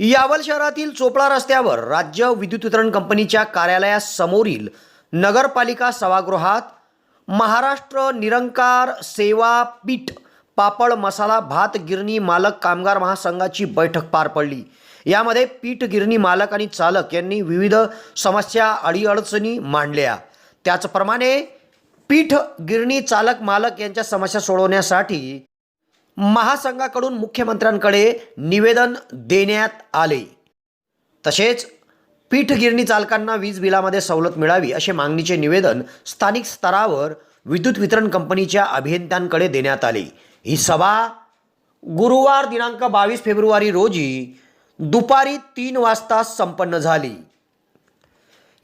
यावल शहरातील चोपळा रस्त्यावर राज्य विद्युत वितरण कंपनीच्या कार्यालयासमोरील नगरपालिका सभागृहात महाराष्ट्र निरंकार सेवा पीठ पापड मसाला भात गिरणी मालक कामगार महासंघाची बैठक पार पडली. यामध्ये पीठ गिरणी मालक आणि चालक यांनी विविध समस्या अडीअडचणी मांडल्या. त्याचप्रमाणे पीठ गिरणी चालक मालक यांच्या समस्या सोडवण्यासाठी महासंघाकडून मुख्यमंत्र्यांकडे निवेदन देण्यात आले. तसेच पीठगिरणी चालकांना वीज बिलामध्ये सवलत मिळावी असे मागणीचे निवेदन स्थानिक स्तरावर विद्युत वितरण कंपनीच्या अभियंत्यांकडे देण्यात आले. ही सभा गुरुवार दिनांक बावीस फेब्रुवारी रोजी दुपारी तीन वाजता संपन्न झाली.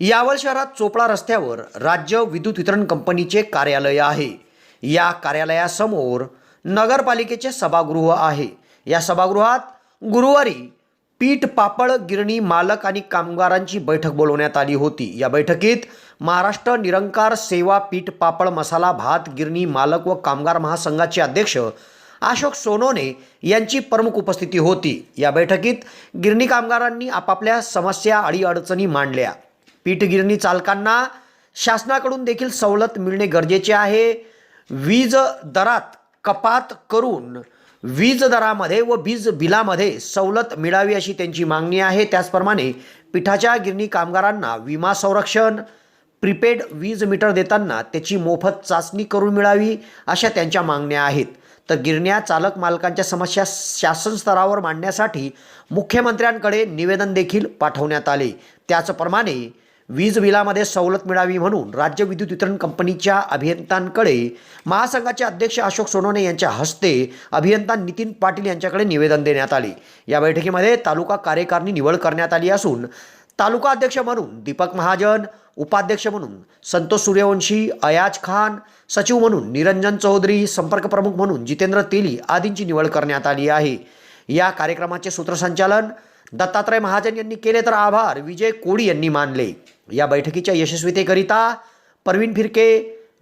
यावल शहरात चोपडा रस्त्यावर राज्य विद्युत वितरण कंपनीचे कार्यालय आहे. या कार्यालयासमोर नगरपालिकेचे सभागृह आहे. या सभागृहात गुरुवारी पीठ पापड गिरणी मालक आणि कामगारांची बैठक बोलवण्यात आली होती. या बैठकीत महाराष्ट्र निरंकार सेवा पीठ पापड मसाला भात गिरणी मालक व कामगार महासंघाचे अध्यक्ष अशोक सोनोने यांची प्रमुख उपस्थिती होती. या बैठकीत गिरणी कामगारांनी आपापल्या समस्या अडीअडचणी मांडल्या. पीठ गिरणी चालकांना शासनाकडून देखील सवलत मिळणे गरजेचे आहे. वीज दरात कपात करून वीज दरामध्ये व वीज बिलामध्ये सवलत मिळावी अशी त्यांची मागणी आहे. त्याचप्रमाणे पिठाच्या गिरणी कामगारांना विमा संरक्षण प्रीपेड वीज मीटर देताना त्याची मोफत चाचणी करून मिळावी अशा त्यांच्या मागण्या आहेत. तर गिरण्या चालक मालकांच्या समस्या शासन स्तरावर मांडण्यासाठी मुख्यमंत्र्यांकडे निवेदन देखील पाठवण्यात आले. त्याचप्रमाणे वीज बिलामध्ये सवलत मिळावी म्हणून राज्य विद्युत वितरण कंपनीच्या अभियंत्यांकडे महासंघाचे अध्यक्ष अशोक सोनवणे यांच्या हस्ते अभियंता नितीन पाटील यांच्याकडे निवेदन देण्यात आले. या बैठकीमध्ये तालुका कार्यकारिणी निवड करण्यात आली असून तालुका अध्यक्ष म्हणून दीपक महाजन उपाध्यक्ष म्हणून संतोष सूर्यवंशी अयाज खान सचिव म्हणून निरंजन चौधरी संपर्क प्रमुख म्हणून जितेंद्र तेली आदींची निवड करण्यात आली आहे. या कार्यक्रमाचे सूत्रसंचालन दत्तात्रय महाजन यांनी केले तर आभार विजय कोडी यांनी मानले. या बैठकीच्या यशस्वीतेकरिता परवीन फिरके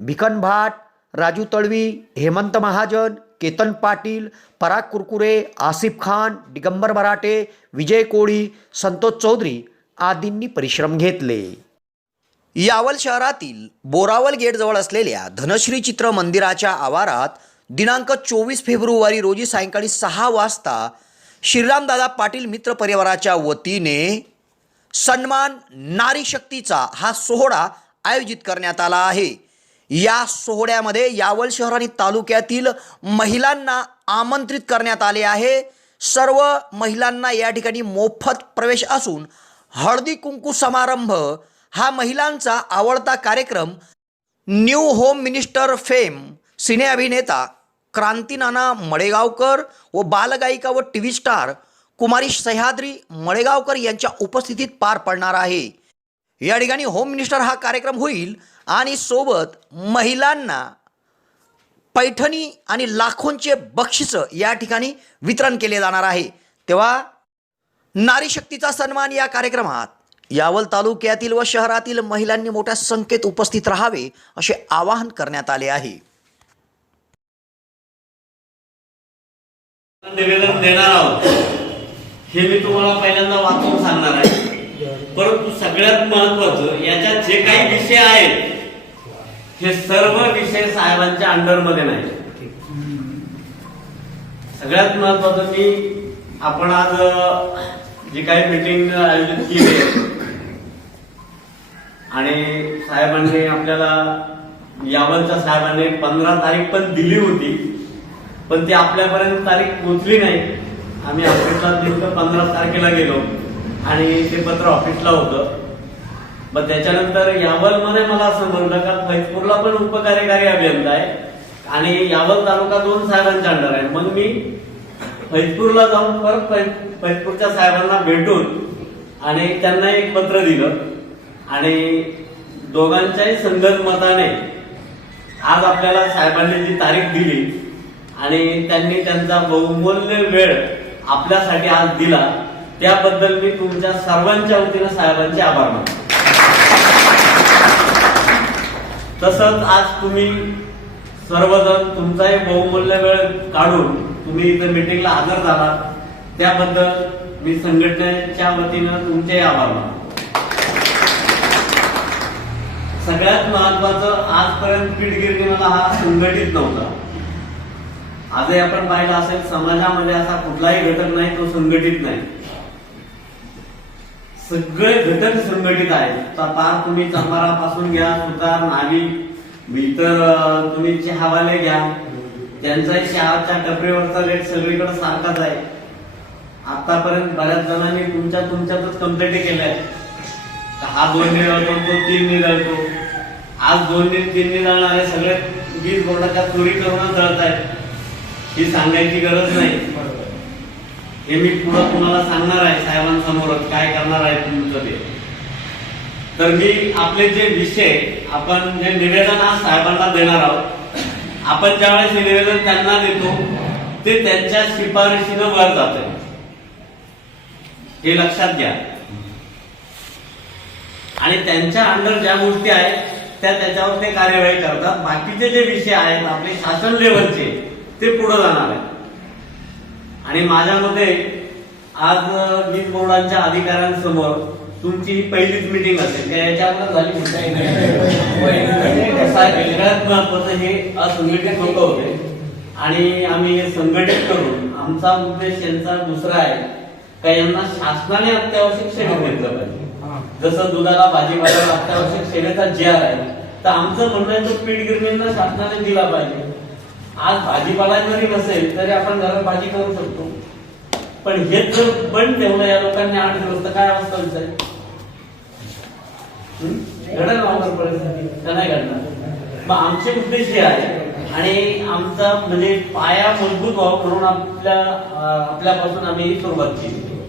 भिकन भाट राजू तळवी हेमंत महाजन केतन पाटील पराग कुरकुरे आसिफ खान दिगंबर मराठे विजय कोळी संतोष चौधरी आदींनी परिश्रम घेतले. यावल शहरातील बोरावल गेटजवळ असलेल्या धनश्री चित्र मंदिराच्या आवारात दिनांक चोवीस फेब्रुवारी रोजी सायंकाळी सहा वाजता श्रीरामदादा पाटील मित्र परिवाराच्या वतीने सन्मान नारी शक्तीचा हा सोहळा आयोजित करण्यात आला आहे. या सोहळ्यामध्ये यावल शहर आणि तालुक्यातील महिलांना आमंत्रित करण्यात आले आहे. सर्व महिलांना या ठिकाणी मोफत प्रवेश असून हळदी कुंकू समारंभ हा महिलांचा आवडता कार्यक्रम new home minister fame cine अभिनेता क्रांतीनाना मडेगावकर व बालगायिका व टी व्ही स्टार कुमारी सह्याद्री मळेगावकर यांच्या उपस्थितीत पार पडणार आहे. या ठिकाणी होम मिनिस्टर हा कार्यक्रम होईल आणि सोबत महिलांना पैठणी आणि लाखोंचे बक्षिसं या ठिकाणी वितरण केले जाणार आहे. तेव्हा नारी शक्तीचा सन्मान या कार्यक्रमात यावल तालुक्यातील व शहरातील महिलांनी मोठ्या संख्येत उपस्थित राहावे असे आवाहन करण्यात आले आहे. निवेदन देणार आहोत. हे मी तुम्हाला पहिल्यांदा वाचून सांगणार आहे. परंतु सगळ्यात महत्वाचं याच्यात जे काही विषय आहेत हे सर्व विषय साहेबांच्या अंडरमध्ये नाही सगळ्यात महत्वाचं मी आपण आज जी काही मीटिंग आयोजित केली आणि साहेबांनी आपल्याला यावलच्या साहेबांनी पंधरा तारीख पण दिली होती पण ती आपल्यापर्यंत तारीख पोचली नाही. आम्ही ऑफिसला नेमकं पंधरा तारखेला गेलो. आणि ते पत्र ऑफिसला होतं. मग त्याच्यानंतर यावलमध्ये मला असं म्हणलं का फैजपूरला पण उपकार्यकारी अभियंता आहे. आणि यावल तालुका दोन साहेबांच्या अंडर आहे. मग मी फैजपूरला जाऊन परत फैजपूरच्या साहेबांना भेटून आणि त्यांना एक पत्र दिलं. आणि दोघांच्याही संगत मताने आज आपल्याला साहेबांनी जी तारीख दिली आणि त्यांनी त्यांचा बहुमूल्य वेळ आपल्यासाठी आज दिला त्याबद्दल मी तुमच्या सर्वांच्या वतीनं साहेबांचे आभार मानतो. तसंच आज तुम्ही सर्वजण तुमचाही बहुमूल्य वेळ काढून तुम्ही इथं मिटिंगला हजर झाला त्याबद्दल मी संघटनेच्या वतीनं तुमचे आभार मानतो. सगळ्यात महत्वाचं आजपर्यंत पीठगिरणी मला हा संघटित नव्हता. आजही आपण पाहिलं असेल समाजामध्ये असा कुठलाही घटक नाही तो संघटित नाही. सगळे घटक संघटित आहेत. पार तुम्ही चंबारापासून घ्या सुतार नावी इतर तुम्ही चहावाले घ्या. त्यांचाही चहाच्या टपरीवरचा रेट सगळीकडे सारखाच आहे. आतापर्यंत बऱ्याच जणांनी तुमच्या तुमच्यातच कंप्लेंट केल्या आहेत. हा दोन निळतो तो तीन निळतो आज दोन तीन निळणारे सगळे वीज बोर्डाच्या चोरी करूनच जळत आहेत ही सांगायची गरज नाही. हे मी पुढं तुम्हाला सांगणार आहे साहेबांसमोरच काय करणार आहे तुमचं ते. तर मी आपले जे विषय आपण जे निवेदन आज साहेबांना देणार आहोत आपण ज्यावेळेस हे निवेदन त्यांना देतो ते त्यांच्या शिफारशीनं वर जात हे लक्षात घ्या. आणि त्यांच्या अंडर ज्या गोष्टी आहेत त्या त्याच्यावर ते कार्यवाही करतात. बाकीचे जे विषय आहेत आपले शासन लेवलचे ते पुढे जाणार आहे. आणि माझ्या मते आज वीज बोर्डांच्या अधिकाऱ्यांसमोर तुमची ही पहिलीच मिटिंग असेल. का याच्यावर झाली सगळ्यात महत्वाचं हे असंघटित लोक होते. आणि आम्ही हे संघटित करून आमचा उद्देश यांचा दुसरा आहे का यांना शासनाने अत्यावश्यक सेवा घेतलं पाहिजे. जसं दुधाला भाजीपाल्याला अत्यावश्यक सेवेचा जी आर आहे तर आमचं म्हणणं तो पीठ गिरणींना शासनाने दिला पाहिजे. आज भाजीपाला जरी नसेल तरी आपण घरात भाजी करू शकतो. पण हे जर बंद ठेवलं या लोकांनी आठ दिवस तर काय अवस्था विचार घडणार अवघड परिस्थिती? का नाही घडणार? मग आमचे उद्देश हे आहे आणि आमचा म्हणजे पाया मजबूत व्हावा म्हणून आपल्या आपल्यापासून आम्ही सुरुवात केली.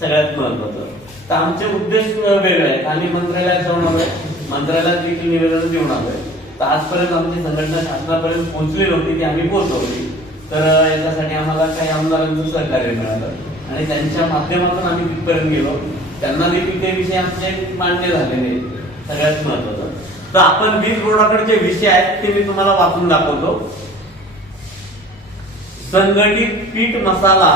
सगळ्यात महत्वाचं तर आमचे उद्देश वेगळे आहेत. आम्ही मंत्रालयात जाऊन आलोय. मंत्रालयात देखील निवेदन देऊन आलोय. तर आजपर्यंत आमची संघटना शासनापर्यंत पोहोचली नव्हती ती आम्ही पोहोचवली तर याच्यासाठी आम्हाला काही आमदारांचं सहकार्य मिळालं. आणि त्यांच्या माध्यमातून आम्ही तिथपर्यंत गेलो. त्यांना देखील ते विषय आमचे मान्य झालेले सगळ्यात महत्वाचं तर आपण वीज बोर्डाकडे जे विषय आहेत ते मी तुम्हाला वाचून दाखवतो. संघटित पीठ मसाला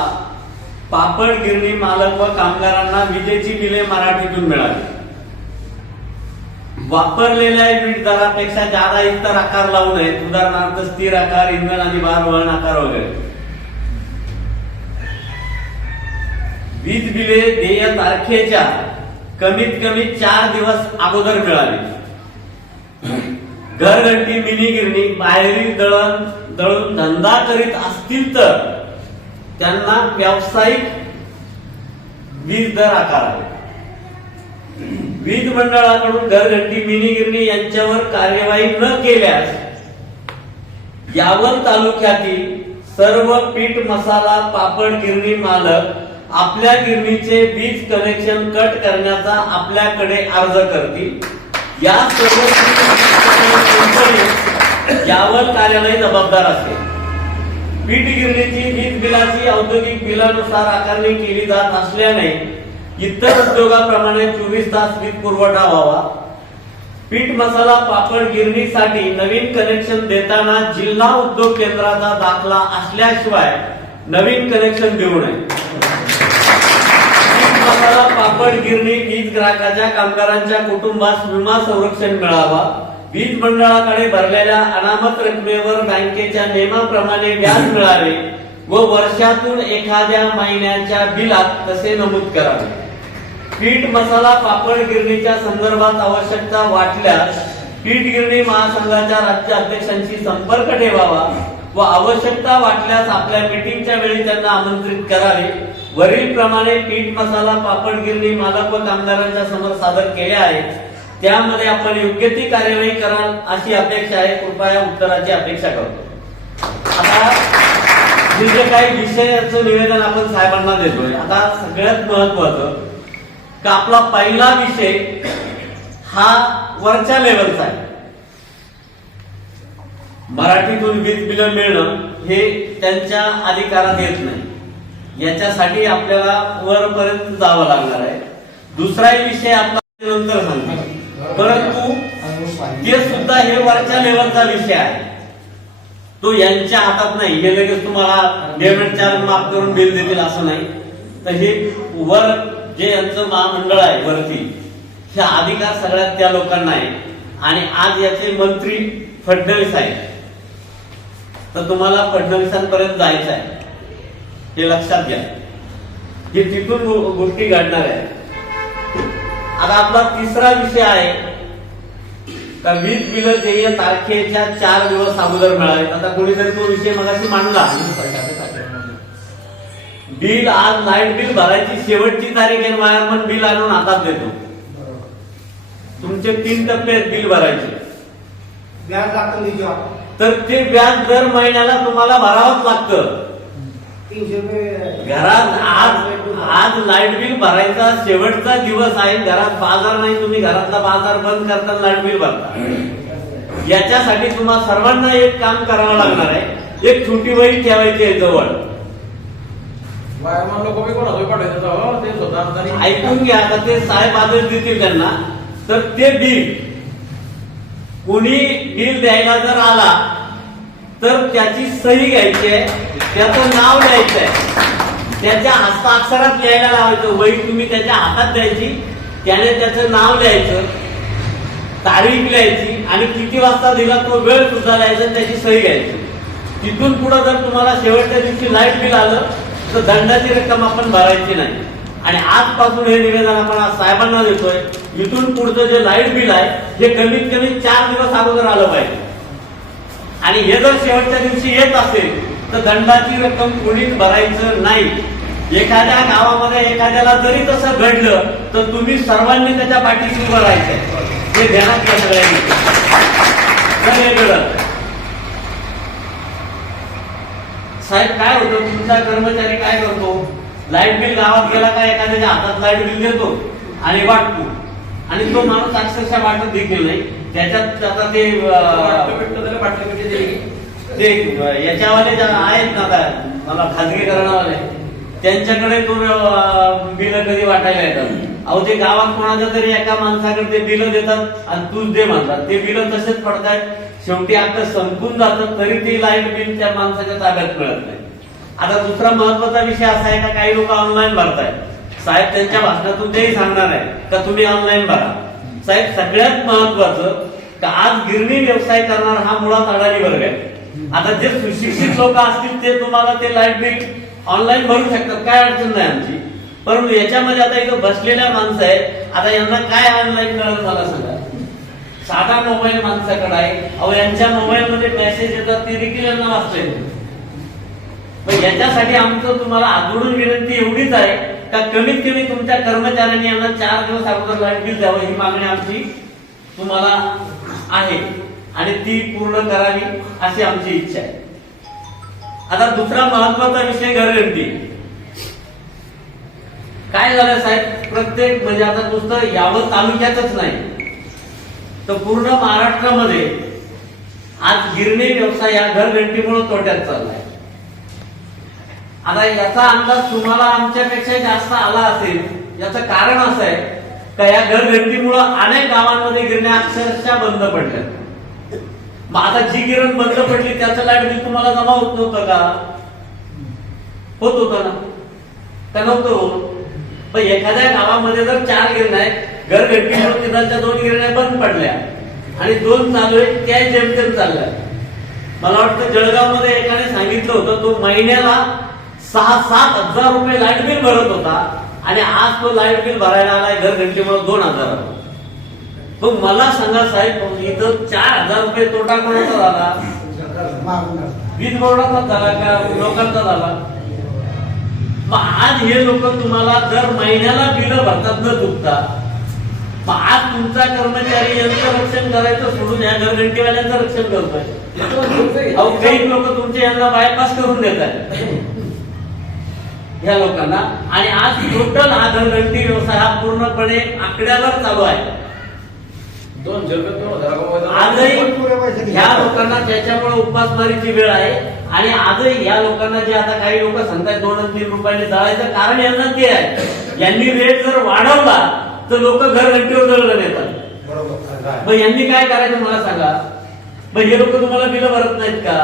पापड गिरणी मालक व कामगारांना विजेची बिले मराठीतून मिळाली. वापरलेल्या वीट दरापेक्षा जादा इतर आकार लावू नयेत उदाहरणार्थ स्थिर आकार इंधन आणि भार वळण आकार वगैरे. वीज बिले देय तारखेच्या कमीत कमी चार दिवस अगोदर मिळाली. घरघंटी मिनी गिरणी बाहेरील दळण दळून धंदा करीत असतील तर त्यांना व्यावसायिक वीज दर आकार वीज मंडळाकडून घरघंटी मिनी गिरणी यांच्यावर कार्यवाही न केल्यास यावल तालुक्यातील सर्व पीठ मसाला पापड गिरणी मालक आपल्या गिरणीचे वीज कनेक्शन कट करण्याचा आपल्याकडे अर्ज करतील. या सर्व यावर यावल कार्यालय जबाबदार असेल. पीठ गिरणीची वीज बिलाची औद्योगिक बिलानुसार आकारणी केली जात असल्याने इतर उद्योगाप्रमाणे चोवीस तास वीज पुरवठा व्हावा. पीठ मसाला पापड गिरणीसाठी नवीन कनेक्शन देताना जिल्हा उद्योग केंद्राचा दाखला असल्याशिवाय नवीन कनेक्शन देऊ नये. पीठ मसाला पापड गिरणी वीज ग्राहकाच्या कामगारांच्या कुटुंबास विमा संरक्षण मिळावा. वीज मंडळाकडे भरलेल्या अनामत रकमेवर बँकेच्या नियमाप्रमाणे व्याज मिळावे. व वर्षातून एखाद्या महिन्याच्या बिलात तसे नमूद करावे. पीठ मसाला पापड गिरणीच्या संदर्भात आवश्यकता वाटल्यास पीठ गिरणी महासंघाच्या राज्य अध्यक्षांशी संपर्क ठेवावा व आवश्यकता वाटल्यास आपल्या मीटिंगच्या वेळी त्यांना आमंत्रित करावे. वरील प्रमाणे पीठ मसाला पापड गिरणी मालक व कामगारांच्या समोर सादर केले आहे त्यामध्ये आपण योग्य ती कार्यवाही कराल अशी अपेक्षा आहे. कृपया उत्तराची अपेक्षा करतो आता जे काही विषयाचं निवेदन आपण साहेबांना देतोय. आता सगळ्यात महत्वाचं का आपला पहिला विषय हा वरच्या लेवलचा आहे. मराठीतून वीज बिल मिळणं हे त्यांच्या अधिकारात येत नाही. याच्यासाठी आपल्याला वरपर्यंत जावं लागणार आहे. दुसराही विषय आपला नंतर सांगतो परंतु ते सुद्धा हे वरच्या लेवलचा विषय आहे. तो यांच्या हातात नाही. हे लगेच तुम्हाला डेबिट चार्ज माफ करून बिल देतील असं नाही. तर हे वर जे यांचं महामंडळ आहे वरती हे अधिकार सगळ्यात त्या लोकांना आहे. आणि आज याचे मंत्री फडणवीस आहेत. तर तुम्हाला फडणवीसांपर्यंत जायचं आहे. हे लक्षात घ्या. हे तिथून गो- गोष्टी घडणार आहे आता आपला तिसरा विषय आहे का वीज बिल देय तारखेच्या चार दिवस अगोदर मिळावेत आता कोणीतरी तो विषय मगाशी मांडला. बिल आज लाइट बिल भरायची शेवटची तारीख आहे वायरमन बिल आणून हातात देतो. तुमचे तीन टप्पे आहेत बिल भरायचे. व्याज लागतं तर ते व्याज दर महिन्याला तुम्हाला भरावंच लागतं. घरात आज आज लाइट बिल भरायचा शेवटचा दिवस आहे. घरात बाजार नाही तुम्ही घरातला बाजार बंद करता लाइट बिल भरता. याच्यासाठी तुम्हाला सर्वांना एक काम करावं लागणार आहे. एक छोटी वही ठेवायची आहे जवळ. हो? ऐकून घ्या आता ते साहेब आदेश देतील त्यांना. तर ते बिल कोणी बिल द्यायला जर आला तर त्याची सही घ्यायची आहे त्याचं नाव लिहायचं आहे. त्याच्या हस्ताक्षरात लिहायला लावायचं वही तुम्ही त्याच्या हातात द्यायची त्याने त्याचं नाव लिहायचं तारीख लिहायची आणि किती वाजता दिला तो वेळ सुद्धा लिहायचा त्याची सही घ्यायची. तिथून पुढे जर तुम्हाला शेवटच्या दिवशी लाइट बिल आलं तर दंडाची रक्कम आपण भरायची नाही. आणि आजपासून हे निवेदन आपण आज साहेबांना देतोय इथून पुढचं जे लाइट बिल आहे हे कमीत कमी चार दिवस अगोदर आलं पाहिजे. आणि हे जर शेवटच्या दिवशी येत असेल तर दंडाची रक्कम कोणीच भरायचं नाही. एखाद्या गावामध्ये एखाद्याला जरी तसं घडलं तर तुम्ही सर्वांनी त्याच्या पाठीशी उभं राहायचंय. हे ध्यानात घ्या सगळ्यांनी. साहेब काय होतं? तुमचा कर्मचारी काय करतो? लाइट बिल गावात गेला का एखाद्याच्या हातात लाइट बिल देतो आणि वाटतो. आणि तो माणूस अक्षरशः वाटत देखील नाही. त्याच्यात आता ते ते याच्यावाले आहेत ना आता मला खाजगीकरणावाले त्यांच्याकडे तो बिल कधी वाटायला येतात. अहो ते गावात कोणाच्या तरी एका माणसाकडे ते बिल देतात आणि तूच दे म्हणतात. ते बिल तसेच पडतायत शेवटी आता संपून जातात तरी ते लाइट बिल त्या माणसाच्या ताब्यात मिळत नाही. आता दुसरा महत्त्वाचा विषय असा आहे का काही लोक ऑनलाईन भरतायत. साहेब त्यांच्या भाषणातून तेही सांगणार आहे का तुम्ही ऑनलाईन भरा. साहेब सगळ्यात महत्वाचं का आज गिरणी व्यवसाय करणार हा मुळात अडाणी वर्ग आहे. आता जे सुशिक्षित लोक असतील ते तुम्हाला ते लाइट बिल ऑनलाईन भरू शकतात. काय अडचण नाही आमची. परंतु याच्यामध्ये आता इथं बसलेल्या माणसं आहेत. आता यांना काय ऑनलाईन कळत मला सांगा. साधा मोबाईल माणसाकडे आहे. अहो यांच्या मोबाईल मध्ये मेसेज येतात ते देखील यांना वाचता पण याच्यासाठी आमचं तुम्हाला आदळून विनंती एवढीच आहे का कमीत कमी तुमच्या कर्मचाऱ्यांनी यांना चार दिवस अगोदर लाइट बिल द्यावं ही मागणी आमची तुम्हाला आहे. आणि ती पूर्ण करावी अशी आमची इच्छा आहे. आता दुसरा महत्त्वाचा विषय घरघंटी काय झालं साहेब? प्रत्येक म्हणजे आता नुसतं यावं तालुक्यातच नाही. तर पूर्ण महाराष्ट्रामध्ये आज गिरणी व्यवसाय या घरघंटीमुळे तोट्यात चाललाय. आता याचा अंदाज तुम्हाला आमच्यापेक्षा जास्त आला असेल याचं कारण असं आहे का या घरघंटीमुळं अनेक गावांमध्ये गिरण्या अक्षरशः बंद पडल्या मग आता जी गिरण बंद पडली त्याचं लाइट बिल तुम्हाला जमा होत नव्हतं का? होत होतं ना? का नव्हतं पण एखाद्या गावामध्ये जर चार गिरण्या आहेत घरघंटीमुळे तिथालच्या दोन गिरण्या बंद पडल्या आणि दोन चालू आहेत त्या जेमतेम चालल्या. मला वाटतं जळगावमध्ये एकाने सांगितलं होतं तो महिन्याला सहा सात हजार रुपये लाइट बिल भरत होता. आणि आज तो लाइट बिल भरायला आलाय घर घंटेमुळे दोन हजार. मग मला सांगा साहेब इथं चार हजार रुपये तोटा कोणाचा झाला? वीज बोर्डाचा झाला का? लोकांचा झाला? मग आज हे लोक तुम्हाला दर महिन्याला बिल भरतात न चुकता. मग आज तुमचा कर्मचारी यांचं रक्षण करायचं सोडून या घरघंटीवाल्यांचं रक्षण करतोय. काही लोक तुमचे यांना बायपास करून देत आहेत या लोकांना. आणि आज टोटल हा घरघंटी व्यवसाय हा पूर्णपणे आकड्यावर चालू आहे. दोन आजही ह्या लोकांना त्याच्यामुळे उपासमारीची वेळ आहे. आणि आजही या लोकांना जे आता काही लोक सांगतात दोन तीन रुपयाने जळायचं कारण यांना ते आहे. यांनी रेट जर वाढवला तर लोक घर घंटीवर जळलं नेतात बरोबर. मग यांनी काय करायचं मला सांगा? मग हे लोक तुम्हाला बिल भरत नाहीत का?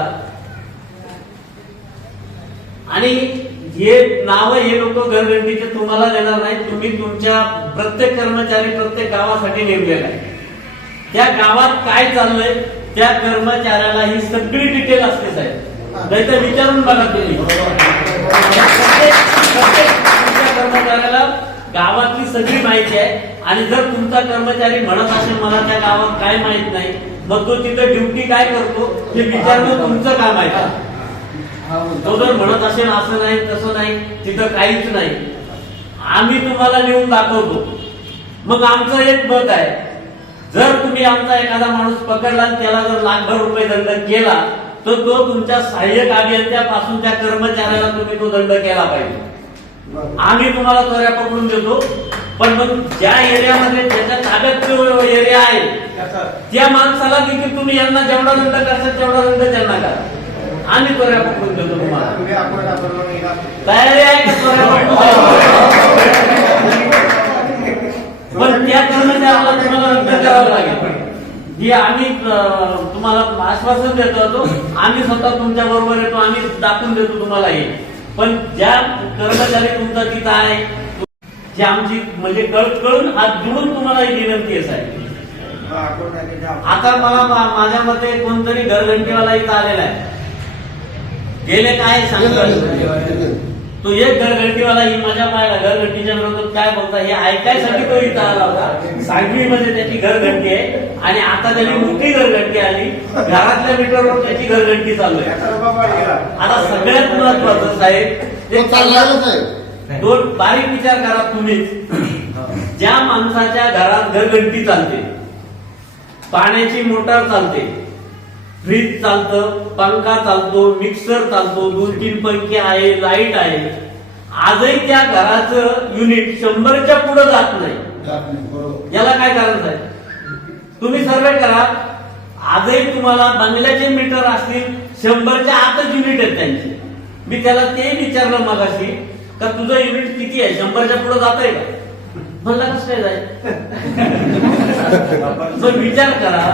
आणि हे नाव हे लोक घरघंटीचे तुम्हाला देणार नाही तुम्ही तुमच्या प्रत्येक कर्मचारी प्रत्येक गावासाठी नेमलेला आहे. त्या गावात काय चाललंय त्या कर्मचाऱ्याला ही सगळी डिटेल असते साहेब. नाही तर विचारून बघा तुम्ही. तुमच्या कर्मचाऱ्याला गावातली सगळी माहिती आहे. आणि जर तुमचा कर्मचारी म्हणत असेल मला त्या गावात काय माहीत नाही मग तो तिथं ड्युटी काय करतो हे विचारणं तुमचं काम आहे. का तो जर म्हणत असेल असं नाही तसं नाही तिथं काहीच नाही. आम्ही तुम्हाला लिहून दाखवतो. मग आमचं एक मत आहे. जर तुम्ही आमचा एखादा माणूस पकडला त्याला जर लाखभर रुपये दंड केला तर तो तुमच्या सहाय्यक अभियंत्यापासून त्या कर्मचाऱ्याला तुम्ही तो दंड केला पाहिजे. आम्ही तुम्हाला त्वऱ्या पकडून देतो पण मग ज्या एरियामध्ये ज्याच्या ताब्यात जो एरिया आहे त्या माणसाला देखील तुम्ही यांना जेवढा दंड करशाल तेवढा दंड त्यांना करा. आम्ही त्वऱ्या पकडून देतो तुम्हाला. तयारी आहे का पण त्या कर्मचाऱ्याला तुम्हाला करावं लागेल. ही आम्ही तुम्हाला आश्वासन देतो होतो आम्ही स्वतः तुमच्या बरोबर येतो आम्ही दाखवून देतो तुम्हाला हे. पण ज्या कर्मचारी तुमचा तिथं आहे जे आमची म्हणजे कळ कळून हात जोडून तुम्हाला ही विनंती आहे? आता मला माझ्या मते कोणतरी घरघंटीवाला इथं आलेला आहे. गेले काय सांगतो तो एक घरघंटीवाला ही माझ्या पायाला घरघंटीच्या विरोधात काय बोलता हे ऐकायसाठी तो इथं आला होता. सांगलीमध्ये त्याची घरघंटी आहे आणि आता त्याची मोठी घरघंटी आली. घरातल्या मीटरवर त्याची घरघंटी चालू आहे. आता सगळ्यात महत्वाचं साहेब ते आहे. दोन बारीक विचार करा तुम्हीच. ज्या माणसाच्या घरात घरघंटी चालते पाण्याची मोटार चालते फ्रीज चालतं पंखा चालतो मिक्सर चालतो दोन तीन पंखे आहे लाइट आहे. आजही त्या घराचं युनिट शंभरच्या पुढे जात नाही. बरोबर. याला काय कारण आहे तुम्ही सर्वे करा. आजही तुम्हाला बंगल्याचे मीटर असतील शंभरच्या आतच युनिट आहेत त्यांचे. मी त्याला ते विचारलं मगाशी का तुझं युनिट किती आहे? शंभरच्या पुढे जात आहे का? म्हणला कसं काय जाईल मग विचार करा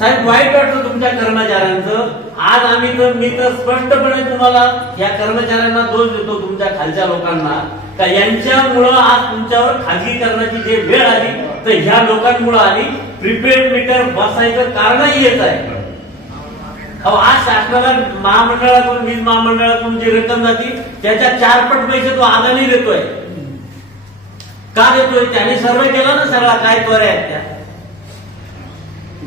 साहेब वाईट वाटतं तुमच्या कर्मचाऱ्यांचं. आज आम्ही तर मी तर स्पष्टपणे तुम्हाला या कर्मचाऱ्यांना दोष देतो तुमच्या खालच्या लोकांना. का यांच्यामुळं आज तुमच्यावर खाजगी करण्याची जे वेळ आली तर ह्या लोकांमुळं आली. प्रीपेड मीटर बसायचं कारणही येत आहे. अहो आज शासनाला महामंडळातून वीज महामंडळातून जी रक्कम जाते त्याच्या चारपट पैसे तो आदानी देतोय. का देतोय? त्याने सर्वे केला ना सगळा काय त्वरे आहेत त्या?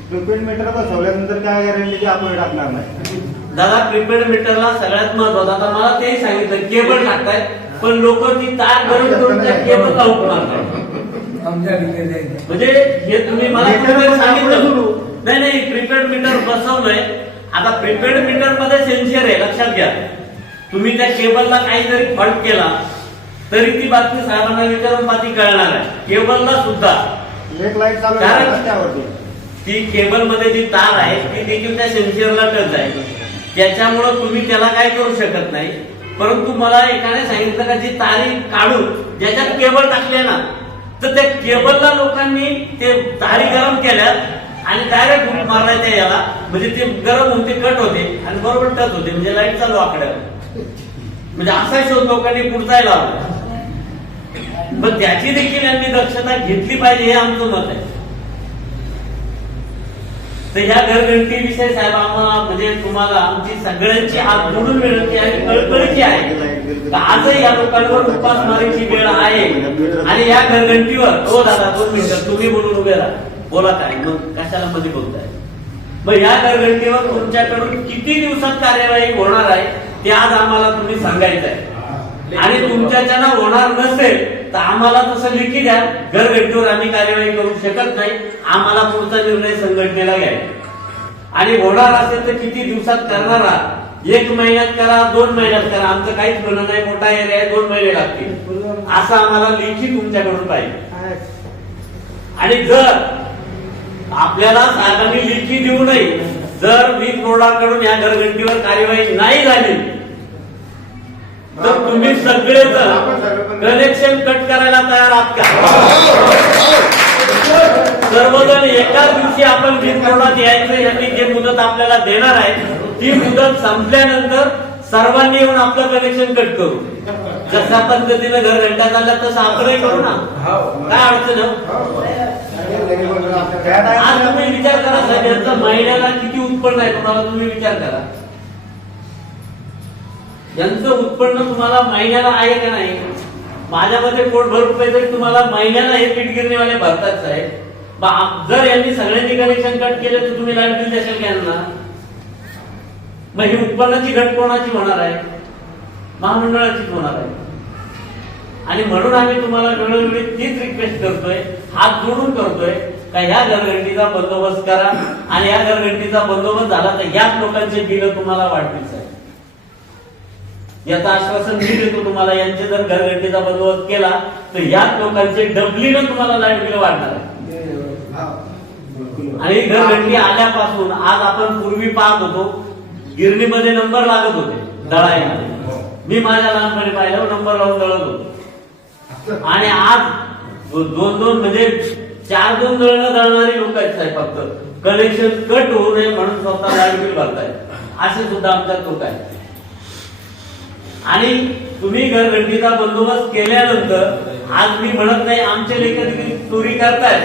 प्रिपेड मीटर बसवल्यानंतर काय गॅरंटी की आपण टाकणार नाही? दादा प्रीपेड मीटरला सगळ्यात महत्वाचं आता मला तेही सांगितलं केबल टाकताय पण लोक ती तार गरज करून त्या केबलला हुक मारतायत म्हणजे हे तुम्ही मला कुठेतरी सांगितलं. नाही नाही प्रीपेड मीटर बसवलंय. आता प्रीपेड मीटरमध्ये सेन्सियर आहे लक्षात घ्या. तुम्ही त्या केबलला काही जरी फॉल्ट केला तरी ती बातमी साहेबांना विचारून बातमी कळणार आहे केबलला सुद्धा. एक लाइट चालू कारण- ती केबलमध्ये जी तार आहे ती देखील त्या सेन्सिअरला टच आहे. त्याच्यामुळं तुम्ही त्याला काय करू शकत नाही. परंतु मला एकाने सांगितलं का जी तारी काढून ज्याच्यात केबल टाकले ना तर त्या केबलला लोकांनी ते तारी गरम केल्या आणि डायरेक्ट हुक मारलाय त्या याला. म्हणजे ते गरम होऊन ते कट होते आणि बरोबर टच होते. म्हणजे लाइट चालू आकड्यावर. म्हणजे असा शोध लोकांनी पुढचा लावला पण त्याची देखील यांनी दक्षता घेतली पाहिजे हे आमचं मत आहे. तर ह्या घरघंटी विषय साहेब आम्हाला म्हणजे तुम्हाला आमची सगळ्यांची हात जोडून विनंती आहे कळकळीची आहे. आजही या लोकांवर उपासमारीची वेळ आहे. आणि या घरघंटीवर हो दादा दोन मिनिटं तुम्ही म्हणून उभे राहा. बोला काय मग कशाला मध्ये बोलताय? मग या घरघंटीवर तुमच्याकडून किती दिवसात कार्यवाही होणार आहे ते आज आम्हाला तुम्ही सांगायचं आहे आणि तुमच्याच्यानं होणार नसेल तर आम्हाला तसं लिखी द्या घरघंटीवर आम्ही कार्यवाही करू शकत नाही. आम्हाला पुढचा निर्णय संघटनेला घ्यायचा आणि होणार असेल तर किती दिवसात करणार एक महिन्यात करा दोन महिन्यात करा. आमचं काहीच म्हणणं नाही. मोठा एरिया आहे दोन महिने लागतील. असं आम्हाला लेखी तुमच्याकडून पाहिजे. आणि जर आपल्याला आगामी लेखी देऊ नये जर वीज बोर्डाकडून या घरघंटीवर कार्यवाही नाही झाली तर तुम्ही सगळेजण कनेक्शन कट करायला तयार आहात का? सर्वजण एकाच दिवशी आपण वीज बोर्डात यायचं यांनी जे मुदत आपल्याला देणार आहे ती मुदत संपल्यानंतर सर्वांनी येऊन आपलं कनेक्शन कट करू. जशा पद्धतीनं घर घंटा चालला तसं आपणही करू ना. काय अडचण? आज तुम्ही विचार करा साहेब यांचं महिन्याला किती उत्पन्न आहे तुम्हाला तुम्ही विचार करा. यांचं उत्पन्न तुम्हाला महिन्याला आहे का नाही? माझ्यामध्ये पोटभर रुपये तरी तुम्हाला महिन्याला हे पीठ गिरणीवाले भरतात साहेब. जर यांनी सगळ्यांनी कनेक्शन कट केले तर तुम्ही लाइट बिल देशाल का यांना? मग ही उत्पन्नाची घट कोणाची होणार आहे? महामंडळाचीच होणार आहे. आणि म्हणून आम्ही तुम्हाला वेळोवेळी तीच रिक्वेस्ट करतोय हात जोडून करतोय का ह्या घरघंटीचा बंदोबस्त करा आणि या घरघंटीचा बंदोबस्त झाला तर याच लोकांचे बिल तुम्हाला वाढतील याचं आश्वासन मी देतो तुम्हाला. यांचे जर घरगटीचा बंदोबस्त केला तर याच लोकांचे डबलीनं तुम्हाला लाइट बिल वाढणार आहे आणि घरघंटी आल्यापासून आज आपण पूर्वी पाहत होतो गिरणीमध्ये नंबर लागत होते दळायला मी माझ्या लहानपणी पाहिलं नंबर लावून दळत होतो. आणि आज दोन दोन म्हणजे चार दोन दळणं दळणारी लोक आहेत साहेब फक्त. कनेक्शन कट होऊ नये म्हणून स्वतः लाइट बिल भरतायत. असे सुद्धा आमच्यात लोक आहेत. आणि तुम्ही घरघंटीचा बंदोबस्त केल्यानंतर आज मी म्हणत नाही आमचे लेखक चोरी करतायत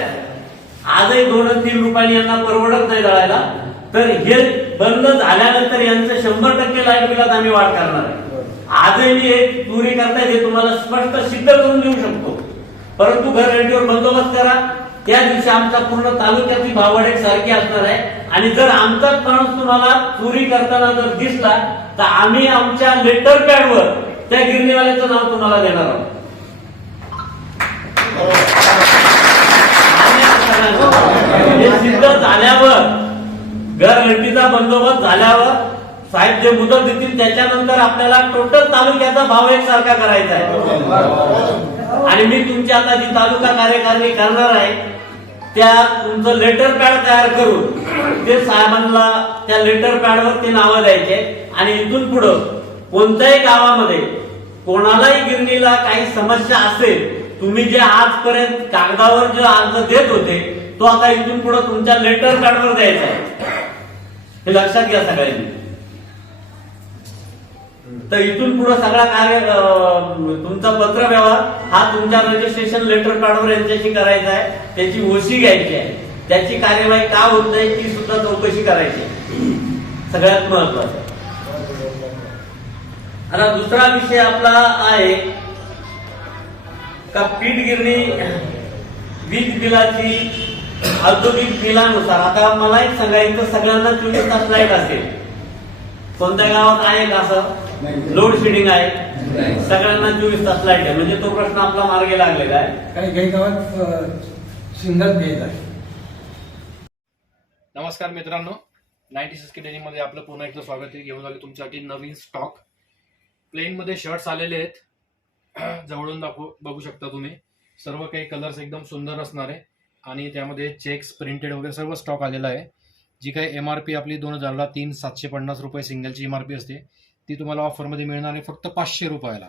आजही दोन तीन रुपयांनी यांना परवडत नाही दळायला तर हे बंद झाल्यानंतर यांचं शंभर टक्के लाइट बिलात आम्ही वाढ करणार आहे. आजही मी हे चोरी करतायत हे तुम्हाला स्पष्ट सिद्ध करून देऊ शकतो. परंतु घरघंटीवर बंदोबस्त करा. त्या दिवशी आमचा पूर्ण तालुक्याची भावड सारखी असणार आहे. आणि जर आमचा माणूस तुम्हाला चोरी करताना जर दिसला तर आम्ही आमच्या लेटर पॅडवर त्या गिरणीवाल्याचं नाव तुम्हाला देणार आहोत. हे सिद्ध झाल्यावर घर लटीचा बंदोबस्त झाल्यावर साहेब जे मुदत देतील त्याच्यानंतर आपल्याला टोटल तालुक्याचा भाव एकसारखा करायचा आहे. आणि मी तुमची आता जी तालुका कार्यकारिणी करणार आहे त्या तुमचं लेटर पॅड तयार करून ते साहेबांना त्या लेटर पॅडवर ते नावं द्यायचे आणि इथून पुढं कोणत्याही गावामध्ये कोणालाही गिरणीला काही समस्या असेल तुम्ही जे आजपर्यंत कागदावर जे अर्ज देत होते तो आता इथून पुढे तुमच्या लेटर पॅडवर द्यायचा आहे. हे लक्षात घ्या सगळ्यांनी. तर इथून पुढे सगळा कार्य तुमचा पत्र व्यवहार हा तुमच्या रजिस्ट्रेशन लेटर पॅडवर यांच्याशी करायचा आहे. त्याची ओशी घ्यायची आहे. त्याची कार्यवाही का होत नाही ती सुद्धा चौकशी करायची. सगळ्यात महत्वाचं. आता दुसरा विषय आपला आहे का पीठ गिरणी वीज बिलाची औद्योगिक बिलानुसार आता मला एक सांगायचं सगळ्यांना चोवीस तास लाइट असेल. कोणत्या गावात आहे का असं? लोड शेडिंग आहे. सगळ्यांना चोवीस तास लाइट आहे. म्हणजे तो प्रश्न आपला मार्गी लागलेला आहे. काही काही गावात सिंगल पेज आहे. नमस्कार मित्रांनो. नाईन्टी सिक्स डेनीमध्ये आपलं पुन्हा एकदा स्वागत आहे. घेऊन आले तुमच्यासाठी नवीन स्टॉक प्लेनमध्ये शर्ट्स आलेले आहेत. जवळून दाखवू बघू शकता तुम्ही. सर्व काही कलर्स एकदम सुंदर असणार आहे. आणि त्यामध्ये चेक्स प्रिंटेड वगैरे सर्व स्टॉक आलेला आहे. जी काही एम आर पी आपली दोन हजारला तीन सातशे पन्नास रुपये सिंगलची एम आर पी असते ती तुम्हाला ऑफरमध्ये मिळणार आहे फक्त पाचशे रुपयाला.